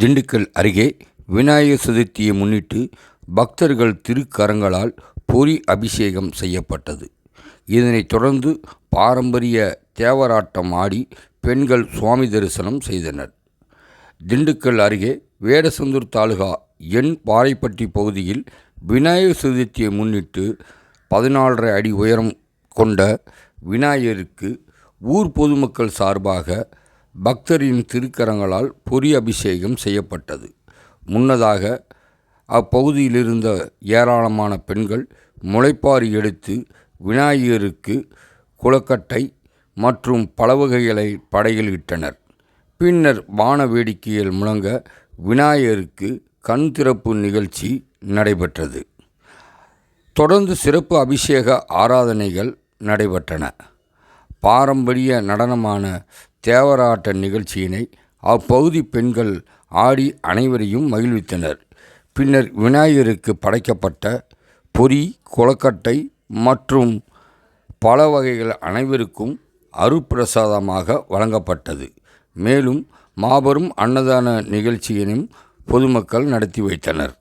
திண்டுக்கல் அருகே விநாயகர் சதுர்த்தியை முன்னிட்டு பக்தர்கள் திருக்கரங்களால் பொரி அபிஷேகம் செய்யப்பட்டது. இதனைத் தொடர்ந்து பாரம்பரிய தேவராட்டம் ஆடி பெண்கள் சுவாமி தரிசனம் செய்தனர். திண்டுக்கல் அருகே வேடசந்தூர் தாலுகா என் பாறைப்பட்டி பகுதியில் விநாயகர் சதுர்த்தியை முன்னிட்டு 14.5 அடி உயரம் கொண்ட விநாயகருக்கு ஊர் பொதுமக்கள் சார்பாக பக்தரின் திருக்கரங்களால் பொரி அபிஷேகம் செய்யப்பட்டது. முன்னதாக அப்பகுதியிலிருந்த ஏராளமான பெண்கள் முளைப்பாரி எடுத்து விநாயகருக்கு குளக்கட்டை மற்றும் பல வகைகளை படையில் இட்டனர். பின்னர் வான வேடிக்கைகள் முழங்க விநாயகருக்கு கண் திறப்பு நிகழ்ச்சி நடைபெற்றது. தொடர்ந்து சிறப்பு அபிஷேக ஆராதனைகள் நடைபெற்றன. பாரம்பரிய நடனமான தேவராட்ட நிகழ்ச்சியினை அப்பகுதி பெண்கள் ஆடி அனைவரையும் மகிழ்வித்தனர். பின்னர் விநாயகருக்கு படைக்கப்பட்ட பொரி, கொழுக்கட்டை மற்றும் பல வகைகள் அனைவருக்கும் அருட்பிரசாதமாக வழங்கப்பட்டது. மேலும் மாபெரும் அன்னதான நிகழ்ச்சியினையும் பொதுமக்கள் நடத்தி வைத்தனர்.